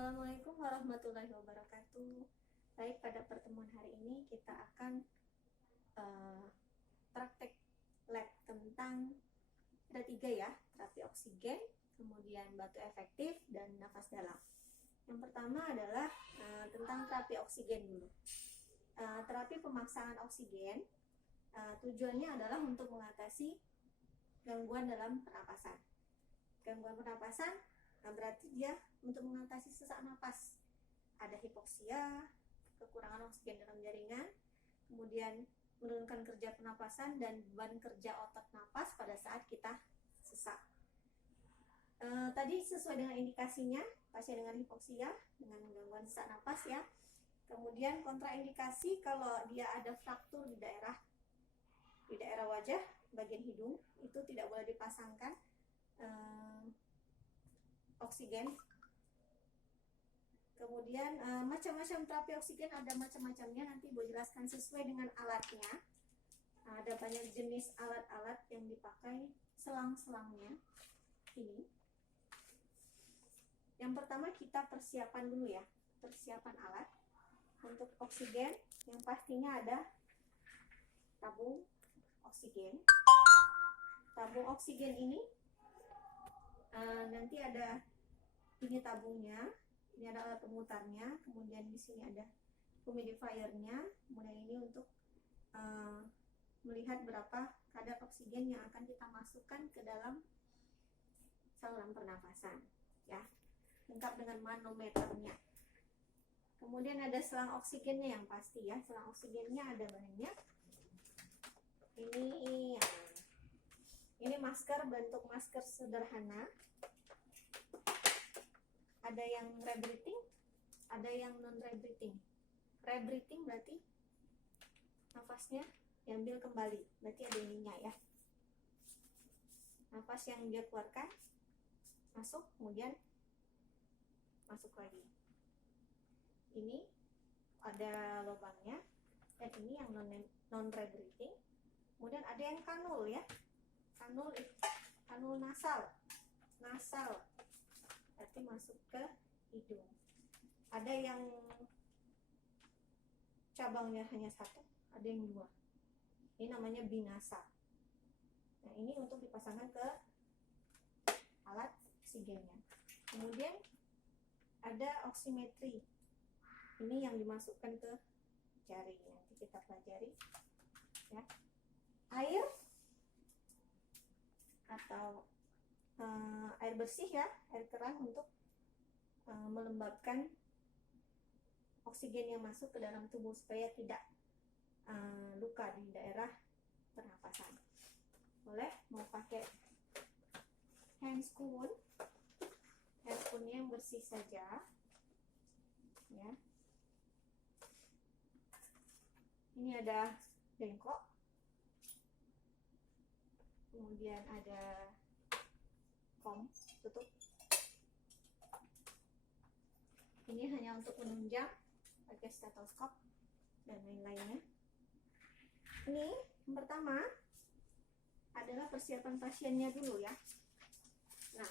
Assalamualaikum warahmatullahi wabarakatuh. Baik, pada pertemuan hari ini kita akan praktek lab tentang ada 3 ya, terapi oksigen, kemudian batu efektif, dan nafas dalam. Yang pertama adalah tentang terapi oksigen dulu. Terapi pemaksaan oksigen tujuannya adalah untuk mengatasi gangguan dalam pernapasan. Gangguan pernapasan berarti dia untuk mengatasi sesak napas. Ada hipoksia, kekurangan oksigen dalam jaringan, kemudian menurunkan kerja pernapasan dan beban kerja otot napas pada saat kita sesak. Tadi sesuai dengan indikasinya, pasien dengan hipoksia, dengan gangguan sesak napas ya. Kemudian kontraindikasi kalau dia ada fraktur di daerah wajah, bagian hidung, itu tidak boleh dipasangkan oksigen. Kemudian macam-macam terapi oksigen ada macam-macamnya, nanti Ibu jelaskan sesuai dengan alatnya. Ada banyak jenis alat-alat yang dipakai, selang-selangnya ini. Yang pertama kita persiapan dulu ya, persiapan alat untuk oksigen. Yang pastinya ada tabung oksigen. Tabung oksigen ini nanti ada ini tabungnya, ini ada alat pemutarnya, kemudian di sini ada humidifiernya, kemudian ini untuk melihat berapa kadar oksigen yang akan kita masukkan ke dalam saluran pernafasan ya, lengkap dengan manometernya. Kemudian ada selang oksigennya yang pasti ya, selang oksigennya ada banyak. Ini masker, bentuk masker sederhana. Ada yang rebreathing, ada yang non rebreathing. Rebreathing berarti nafasnya diambil kembali, berarti ada ininya ya. Nafas yang dia keluarkan masuk, kemudian masuk lagi. Ini ada lubangnya, dan ini yang non rebreathing. Kemudian ada yang kanul ya, kanul nasal berarti masuk ke hidung. Ada yang cabangnya hanya satu, ada yang 2. Ini namanya binasa. Nah, ini untuk dipasangkan ke alat oksigennya. Kemudian ada oximetri. Ini yang dimasukkan ke jari. Nanti kita pelajari ya. Air atau air bersih ya, air keran untuk melembabkan oksigen yang masuk ke dalam tubuh supaya tidak luka di daerah pernapasan. Boleh mau pakai hand spoon, yang bersih saja ya. Ini ada bengkok, kemudian ada foam tutup. Ini hanya untuk menunjang, pakai stetoskop dan lain-lainnya. Ini yang pertama adalah persiapan pasiennya dulu ya. Nah,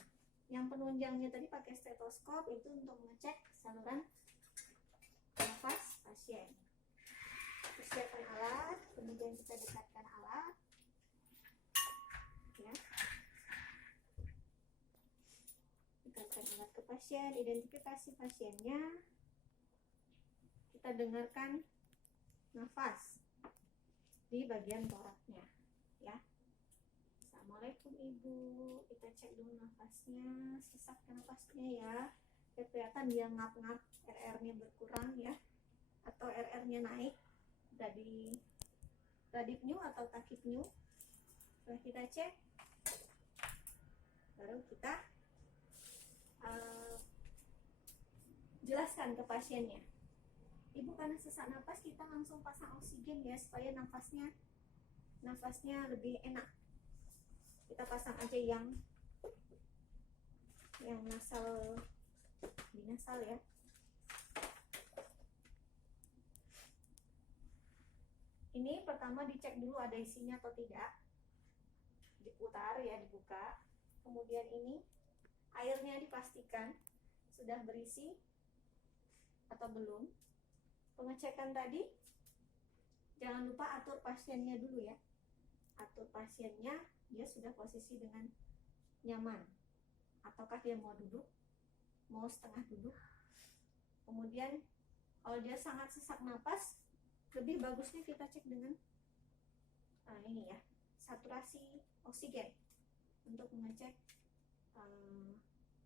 yang penunjangnya tadi pakai stetoskop itu untuk mengecek saluran nafas pasien. Persiapan alat, kemudian kita dekatkan alat ya. Dekatkan alat ke pasien, identifikasi pasiennya, kita dengarkan nafas di bagian toraknya ya. Assalamualaikum Ibu, kita cek dulu nafasnya, sesak nafasnya ya. Kelihatan dia ngap-ngap, RR-nya berkurang ya, atau RR-nya naik, radipneu atau takipneu. Setelah kita cek, baru kita jelaskan ke pasiennya. Ibu karena sesak napas, kita langsung pasang oksigen ya, supaya nafasnya lebih enak. Kita pasang aja yang binasal ya. Ini pertama dicek dulu ada isinya atau tidak, diputar ya, dibuka. Kemudian ini airnya dipastikan sudah berisi atau belum. Pengecekan tadi, jangan lupa atur pasiennya dulu ya. Atur pasiennya, dia sudah posisi dengan nyaman. Ataukah dia mau duduk, mau setengah duduk. Kemudian kalau dia sangat sesak napas, lebih bagusnya kita cek dengan ini ya, saturasi oksigen untuk mengecek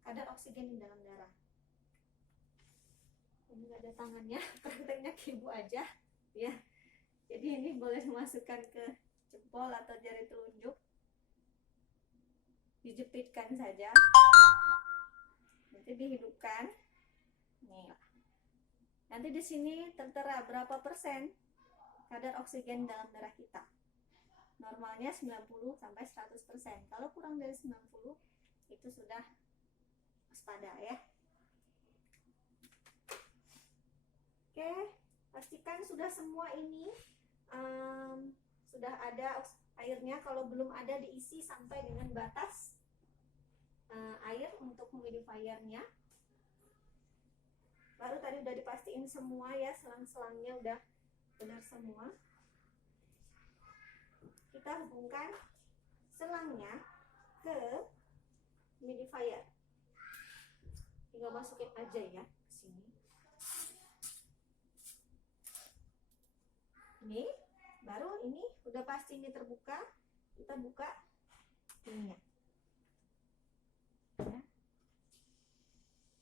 kadar oksigen di dalam darah. Ini ada tangannya, prakteknya ke ibu aja ya. Jadi ini boleh dimasukkan ke jempol atau jari telunjuk, dijepitkan saja, nanti dihidupkan. Nih, nanti di sini tertera berapa persen kadar oksigen dalam darah kita. Normalnya 90 sampai 100%. Kalau kurang dari 90 itu sudah waspada ya. Oke, pastikan sudah semua ini sudah ada airnya. Kalau belum ada, diisi sampai dengan batas air untuk humidifiernya. Baru tadi udah dipastiin semua ya, selang-selangnya udah benar semua. Kita hubungkan selangnya ke humidifier. Tinggal masukin aja ya ke sini. Ini baru, ini udah pasti ini terbuka, kita buka ininya ya.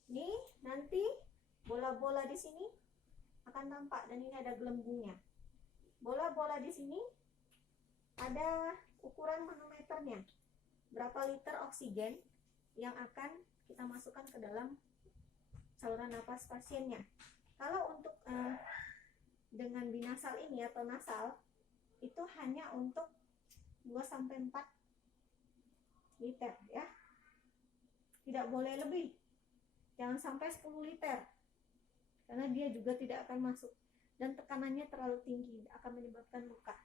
Ini nanti bola-bola di sini akan tampak, dan ini ada gelembungnya. Bola-bola di sini ada ukuran manometernya, berapa liter oksigen yang akan kita masukkan ke dalam saluran napas pasiennya. Kalau untuk dengan binasal ini atau nasal, itu hanya untuk 2-4 liter ya. Tidak boleh lebih. Jangan sampai 10 liter. Karena dia juga tidak akan masuk. Dan tekanannya terlalu tinggi, akan menyebabkan luka.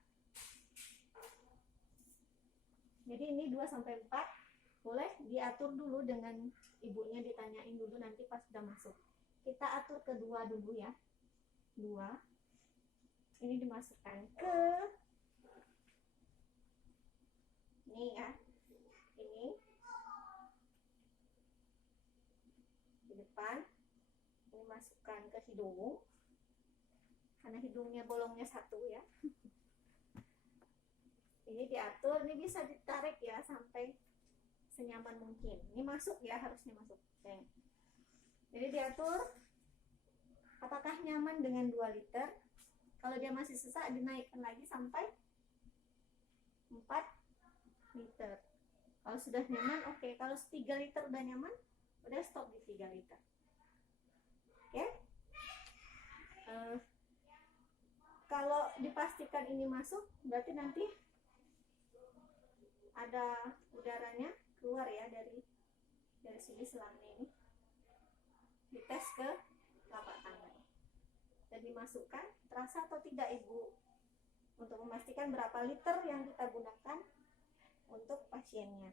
Jadi ini 2-4. Boleh diatur dulu dengan ibunya, ditanyain dulu nanti pas sudah masuk. Kita atur kedua dulu ya. 2. Ini dimasukkan ke ini ya, ini di depan, ini masukkan ke hidung karena hidungnya bolongnya 1 ya. Ini diatur, ini bisa ditarik ya sampai senyaman mungkin. Ini masuk ya, harusnya masuk. Oke. Jadi diatur apakah nyaman dengan 2 liter. Kalau dia masih sesak, dinaikkan lagi sampai 4 liter. Kalau sudah nyaman, oke. Kalau 3 liter udah nyaman, udah stop di 3 liter. Oke. Kalau dipastikan ini masuk, berarti nanti ada udaranya keluar ya dari sini selangnya ini. Dites ke telapak tangan. Dan dimasukkan, terasa atau tidak ibu, untuk memastikan berapa liter yang kita gunakan untuk pasiennya.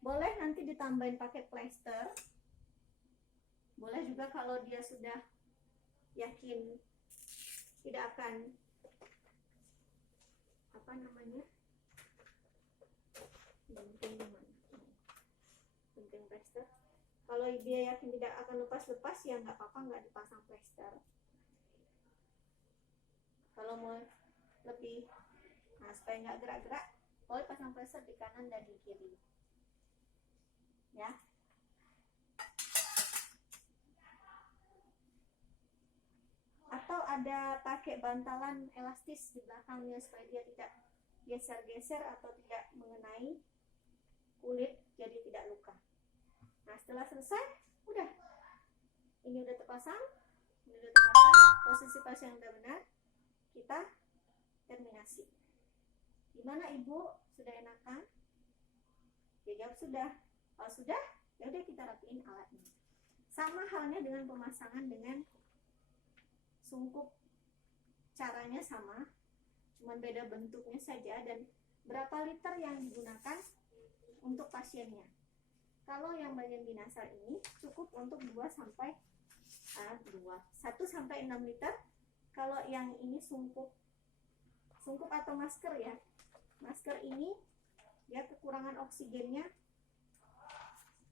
Boleh nanti ditambahin pakai plester, boleh juga kalau dia sudah yakin tidak akan penting plester. Kalau dia yakin tidak akan lepas-lepas, ya nggak apa-apa, nggak dipasang plester. Kalau mau lebih, supaya nggak gerak-gerak, boleh pasang plester di kanan dan di kiri. Ya. Atau ada pakai bantalan elastis di belakangnya supaya dia tidak geser-geser atau tidak mengenai kulit, jadi tidak luka. Nah, setelah selesai, udah. Ini udah terpasang, posisi pasien udah benar, kita terminasi. Gimana ibu, sudah enakan? Dia jawab sudah. Kalau sudah, ya udah kita rapiin alatnya. Sama halnya dengan pemasangan dengan sungkup, caranya sama, cuman beda bentuknya saja dan berapa liter yang digunakan untuk pasiennya. Kalau yang bagian binasa ini cukup untuk 2-4 1 sampai 6 liter. Kalau yang ini sungkup atau masker ya, masker ini dia kekurangan oksigennya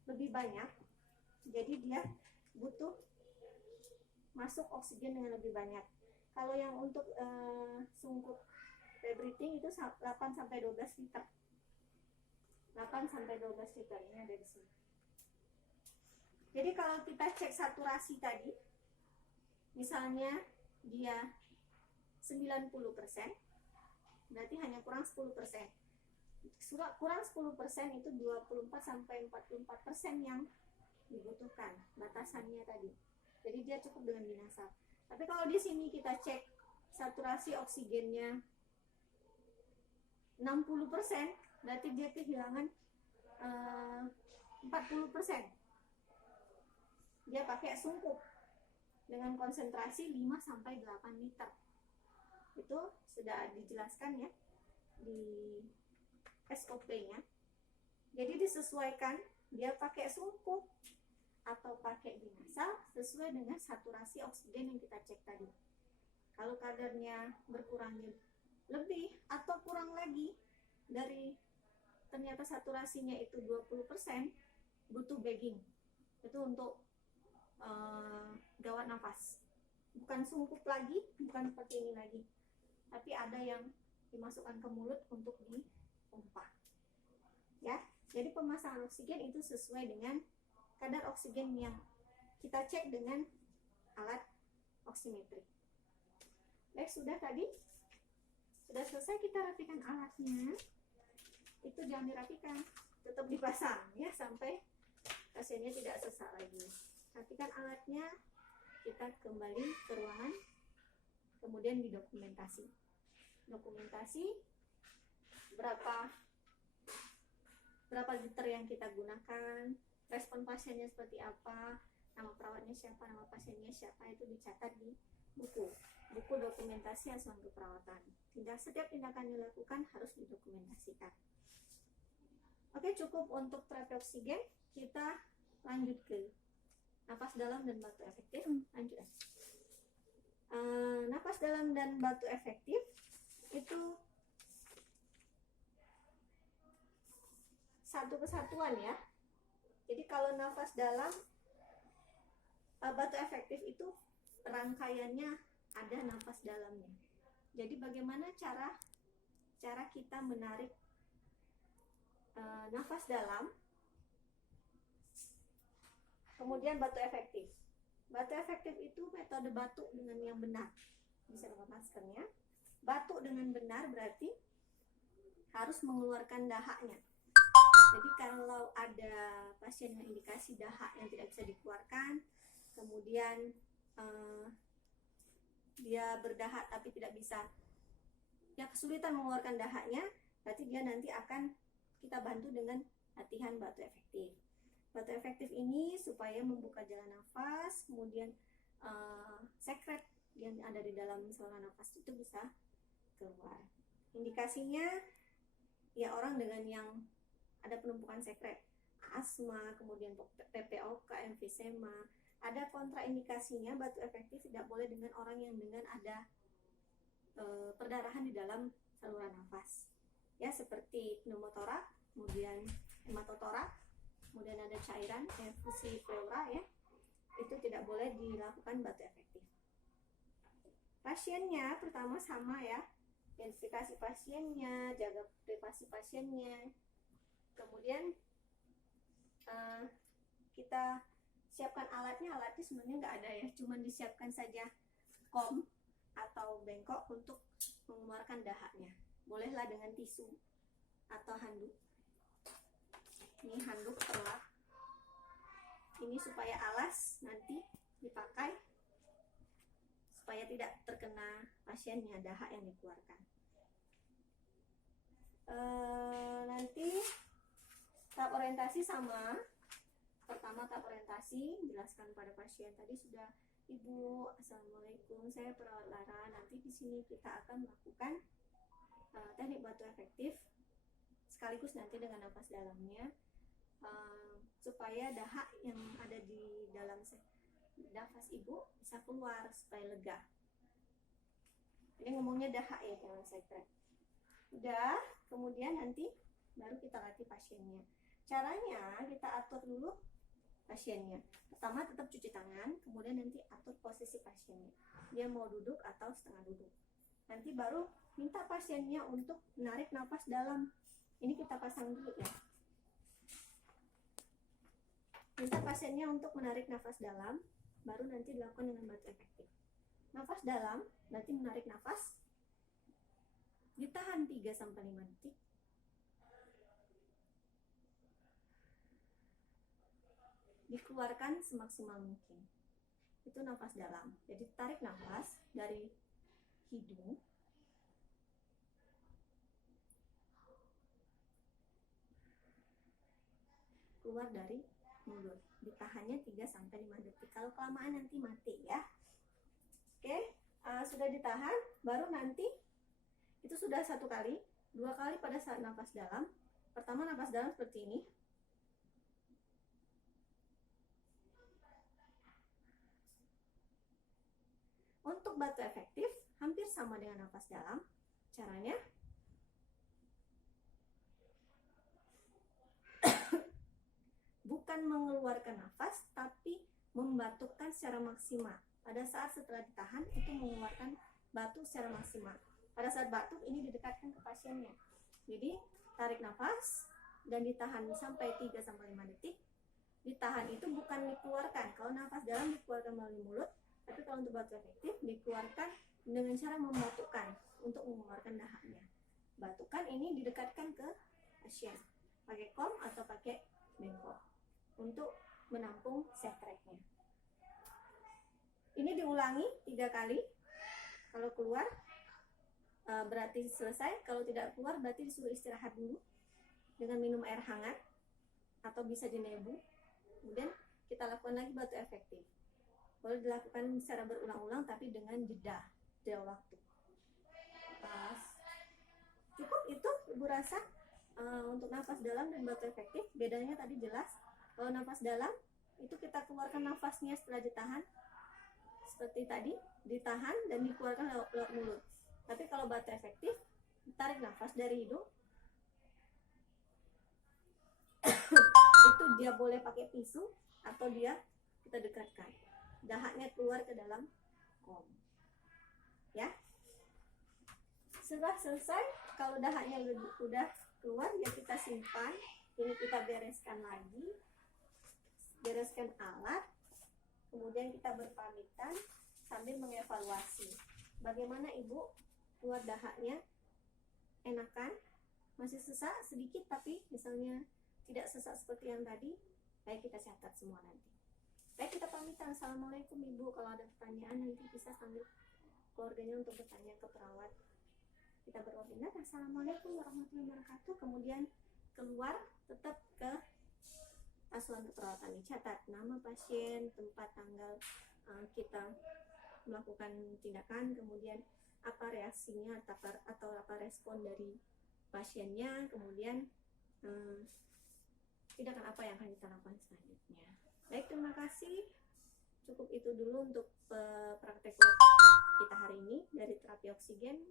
lebih banyak, jadi dia butuh masuk oksigen dengan lebih banyak. Kalau yang untuk sungkup rebreathing itu 8 sampai 12 liter. 8 sampai 12 liter ini ada di sini. Jadi kalau kita cek saturasi tadi, misalnya dia 90%, berarti hanya kurang 10%. Kurang 10% itu 24 sampai 44% yang dibutuhkan batasannya tadi. Jadi dia cukup dengan binasa. Tapi kalau di sini kita cek saturasi oksigennya 60%, berarti dia kehilangan 40%. Dia pakai sungkup dengan konsentrasi 5 sampai 8 liter. Itu sudah dijelaskan ya di SOP-nya. Jadi disesuaikan dia pakai sungkup atau pakai binasa sesuai dengan saturasi oksigen yang kita cek tadi. Kalau kadarnya berkurangnya lebih atau kurang lagi dari ternyata saturasinya itu 20%, butuh bagging. Itu untuk gawat nafas. Bukan sungkup lagi, bukan seperti ini lagi. Tapi ada yang dimasukkan ke mulut untuk dipompa. Ya, jadi pemasangan oksigen itu sesuai dengan kadar oksigen yang kita cek dengan alat oximetri. Baik, sudah tadi? Sudah selesai kita rapikan alatnya. Itu jangan dirapikan, tetap dipasang ya sampai pasiennya tidak sesak lagi. Rapikan alatnya, kita kembali ke ruangan, kemudian didokumentasi. Dokumentasi berapa liter yang kita gunakan, respon pasiennya seperti apa, nama perawatnya siapa, nama pasiennya siapa, itu dicatat di buku dokumentasi asuhan keperawatan. Setiap tindakan yang dilakukan harus didokumentasikan. Oke, cukup untuk terapi oksigen. Kita lanjut ke napas dalam dan batu efektif. Lanjut. Napas dalam dan batu efektif itu satu kesatuan ya. Jadi kalau nafas dalam, batu efektif itu rangkaiannya ada nafas dalamnya. Jadi bagaimana cara kita menarik nafas dalam, kemudian batu efektif. Batu efektif itu metode batuk dengan yang benar. Bisa dapat maskernya. Batuk dengan benar berarti harus mengeluarkan dahaknya. Jadi kalau ada pasien yang indikasi dahak yang tidak bisa dikeluarkan, kemudian dia berdahak tapi tidak bisa, ya kesulitan mengeluarkan dahaknya, berarti dia nanti akan kita bantu dengan latihan batu efektif. Batu efektif ini supaya membuka jalan nafas, kemudian sekret yang ada di dalam saluran nafas itu bisa keluar. Indikasinya ya orang dengan yang ada penumpukan sekret, asma, kemudian PPOK, emfisema. Ada kontraindikasinya, batu efektif tidak boleh dengan orang yang dengan ada perdarahan di dalam saluran nafas. Ya, seperti pneumotorak, kemudian hematotorak, kemudian ada cairan infusi pleura ya. Itu tidak boleh dilakukan batu efektif. Pasiennya pertama sama ya. Identifikasi pasiennya, jaga privasi pasiennya. Kemudian kita siapkan alatnya sebenarnya nggak ada ya, cuman disiapkan saja kom atau bengkok untuk mengeluarkan dahaknya. Bolehlah dengan tisu atau handuk. Ini handuk perlak. Ini supaya alas nanti dipakai supaya tidak terkena pasiennya dahak yang dikeluarkan. Nanti tahap orientasi sama. Pertama tahap orientasi, jelaskan pada pasien tadi sudah, Ibu, Assalamualaikum, saya perawat Lara. Nanti di sini kita akan melakukan teknik batu efektif sekaligus nanti dengan nafas dalamnya, supaya dahak yang ada di dalam nafas ibu bisa keluar supaya lega. Jadi ngomongnya dahak ya, jangan sekret. Udah, kemudian nanti baru kita latih pasiennya. Caranya kita atur dulu pasiennya. Pertama tetap cuci tangan, kemudian nanti atur posisi pasiennya. Dia mau duduk atau setengah duduk. Nanti baru minta pasiennya untuk menarik nafas dalam. Ini kita pasang dulu ya. Minta pasiennya untuk menarik nafas dalam, baru nanti dilakukan dengan batu efektif. Nafas dalam, berarti menarik nafas, ditahan 3-5 detik, dikeluarkan semaksimal mungkin. Itu nafas dalam. Jadi tarik nafas dari hidung, keluar dari mulut. Ditahannya 3-5 detik. Kalau kelamaan nanti mati ya. Oke, sudah ditahan, baru nanti itu sudah 1 kali, 2 kali pada saat nafas dalam. Pertama nafas dalam seperti ini. Untuk batu efektif hampir sama dengan nafas dalam. Caranya bukan mengeluarkan nafas, tapi membatukkan secara maksimal. Pada saat setelah ditahan itu mengeluarkan batuk secara maksimal. Pada saat batuk ini didekatkan ke pasiennya. Jadi tarik nafas dan ditahan sampai 3-5 detik. Ditahan itu bukan dikeluarkan. Kalau nafas dalam dikeluarkan melalui mulut, tapi kalau untuk batu efektif dikeluarkan dengan cara membatukkan untuk mengeluarkan dahaknya. Batukan ini didekatkan ke pasien pakai kom atau pakai bengkok untuk menampung sekretnya. Ini diulangi 3 kali. Kalau keluar berarti selesai. Kalau tidak keluar berarti disuruh istirahat dulu dengan minum air hangat atau bisa dinebu. Kemudian kita lakukan lagi batu efektif. Boleh dilakukan secara berulang-ulang tapi dengan jeda waktu. Cukup itu Ibu rasa untuk nafas dalam dan batu efektif. Bedanya tadi jelas. Kalau nafas dalam itu kita keluarkan nafasnya setelah ditahan seperti tadi, ditahan dan dikeluarkan lewat mulut. Tapi kalau batu efektif, tarik nafas dari hidung. Itu dia boleh pakai tisu atau dia kita dekatkan. Dahaknya keluar ke dalam kom. Ya. Setelah selesai, kalau dahaknya udah keluar, ya kita simpan. Ini kita bereskan lagi. Bereskan alat. Kemudian kita berpamitan sambil mengevaluasi. Bagaimana Ibu keluar dahaknya? Enakan? Masih sesak sedikit tapi misalnya tidak sesak seperti yang tadi? Baik, kita catat semua nanti. Baik, kita pamitan. Assalamualaikum Ibu. Kalau ada pertanyaan nanti bisa sambil keluarganya untuk bertanya ke perawat. Kita berpamitan. Assalamualaikum warahmatullahi wabarakatuh. Kemudian keluar tetap ke asuhan keperawatan. Dicatat nama pasien, tempat, tanggal kita melakukan tindakan, kemudian apa reaksinya atau apa respon dari pasiennya, kemudian tindakan apa yang akan kita lakukan selanjutnya. Baik, terima kasih. Cukup itu dulu untuk praktek lab kita hari ini dari terapi oksigen,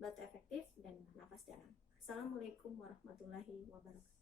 batu efektif, dan nafas dalam. Assalamualaikum warahmatullahi wabarakatuh.